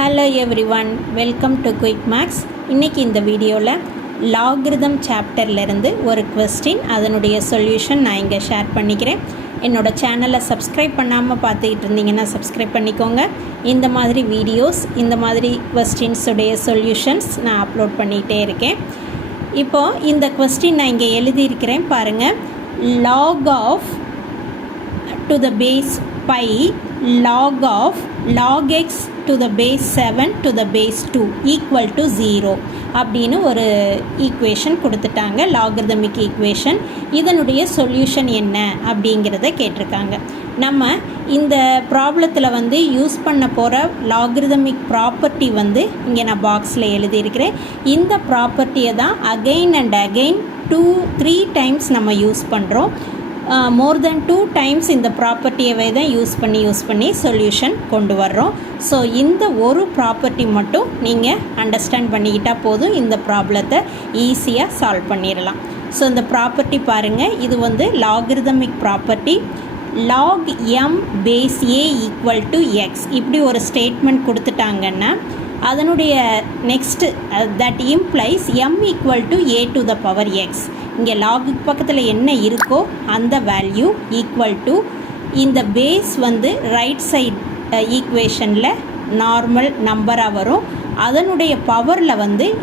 Hello everyone, welcome to Quick Maths. இன்றைக்கி இந்த வீடியோவில் லாகிரிதம் சாப்டர்லேருந்து ஒரு கொஸ்டின், அதனுடைய சொல்யூஷன் நான் இங்கே ஷேர் பண்ணிக்கிறேன். என்னோடய சேனலை சப்ஸ்கிரைப் பண்ணாமல் பார்த்துக்கிட்டு இருந்தீங்கன்னா சப்ஸ்கிரைப் பண்ணிக்கோங்க. இந்த மாதிரி வீடியோஸ், இந்த மாதிரி கொஸ்டின்ஸுடைய சொல்யூஷன்ஸ் நான் அப்லோட் பண்ணிகிட்டே இருக்கேன். இப்போது இந்த கொஸ்டின் நான் இங்கே எழுதியிருக்கிறேன் பாருங்கள். log of to the base pi log of log x to the base 7 to the base 2 equal to 0 அப்படின்னு ஒரு ஈக்குவேஷன் கொடுத்துட்டாங்க, லாகிரிதமிக் ஈக்குவேஷன். இதனுடைய சொல்யூஷன் என்ன அப்படிங்கிறத கேட்டிருக்காங்க. நம்ம இந்த ப்ராப்ளத்தில் யூஸ் பண்ண போகிற லாகிரிதமிக் ப்ராப்பர்ட்டி இங்கே நான் பாக்ஸில் எழுதியிருக்கிறேன். இந்த ப்ராப்பர்ட்டியை தான் அகெயின் அண்ட் அகெயின் 2-3 டைம்ஸ் நம்ம யூஸ் பண்ணுறோம். மோர் தென் 2 டைம்ஸ் இந்த ப்ராப்பர்ட்டியவே தான் யூஸ் பண்ணி சொல்யூஷன் கொண்டு வர்றோம். ஸோ இந்த ஒரு ப்ராப்பர்ட்டி மட்டும் நீங்கள் அண்டர்ஸ்டாண்ட் பண்ணிக்கிட்டால் போதும், இந்த ப்ராப்ளத்தை ஈஸியாக சால்வ் பண்ணிடலாம். ஸோ இந்த ப்ராப்பர்ட்டி பாருங்கள், இது லாகிரிதமிக் property. log m base a equal to x இப்படி ஒரு ஸ்டேட்மெண்ட் கொடுத்துட்டாங்கன்னா அதனுடைய next that implies m equal to a to the power x. இங்கே லாகுக்கு பக்கத்தில் என்ன இருக்கோ அந்த வேல்யூ ஈக்குவல் டு இந்த பேஸ் ரைட் சைட் ஈக்குவேஷனில் நார்மல் நம்பராக வரும். அதனுடைய பவரில்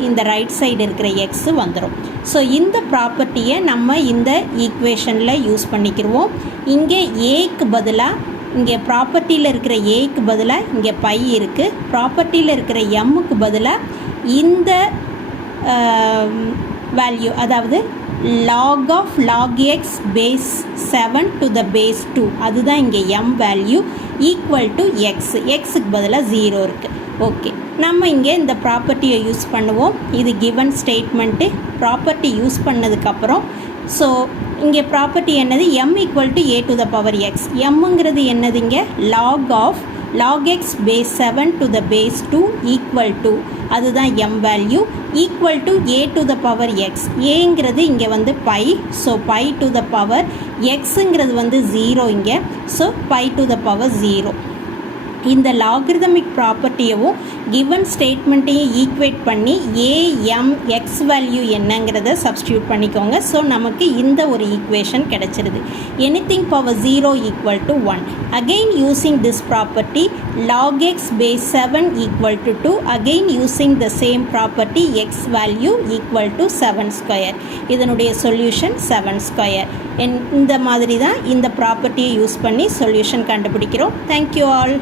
இந்த ரைட் சைடு இருக்கிற எக்ஸு வந்துடும். ஸோ இந்த ப்ராப்பர்ட்டியை நம்ம இந்த ஈக்குவேஷனில் யூஸ் பண்ணிக்கிடுவோம். இங்கே ஏக்கு பதிலாக, இங்கே ப்ராப்பர்ட்டியில் இருக்கிற ஏக்கு பதிலாக இங்கே பை இருக்குது. ப்ராப்பர்ட்டியில் இருக்கிற எம்முக்கு பதிலாக இந்த வேல்யூ, அதாவது log of log x base 7 to the base 2, அதுதான் இங்கே m value equal to X. எக்ஸுக்கு பதிலாக 0 இருக்குது. ஓகே, நம்ம இங்கே இந்த ப்ராப்பர்ட்டியை யூஸ் பண்ணுவோம். இது கிவன் ஸ்டேட்மெண்ட்டு. ப்ராப்பர்ட்டி யூஸ் பண்ணதுக்கப்புறம் ஸோ இங்கே ப்ராப்பர்ட்டி என்னது, m equal to a to the power x. எம்ங்கிறது என்னது, இங்கே log of log x base 7 to the base 2 equal to, அதுதான் m value, equal to a to the power x. ஏங்கிறது இங்கே B, so B to the power எக்ஸுங்கிறது 0 இங்கே, so B to the power 0. இந்த logarithmic ப்ராப்பர்ட்டியவும் given ஸ்டேட்மெண்ட்டையும் equate பண்ணி am x value என்னங்கிறத சப்ஸ்டியூட் பண்ணிக்கோங்க. ஸோ நமக்கு இந்த ஒரு ஈக்குவேஷன் கிடச்சிருது. Anything power 0 equal to 1. Again using this property log x base 7 equal to 2. Again using the same property x value equal to 7 square. இதனுடைய solution 7 square. இந்த மாதிரி தான் இந்த ப்ராப்பர்ட்டியை யூஸ் பண்ணி சொல்யூஷன் கண்டுபிடிக்கிறோம். Thank you all.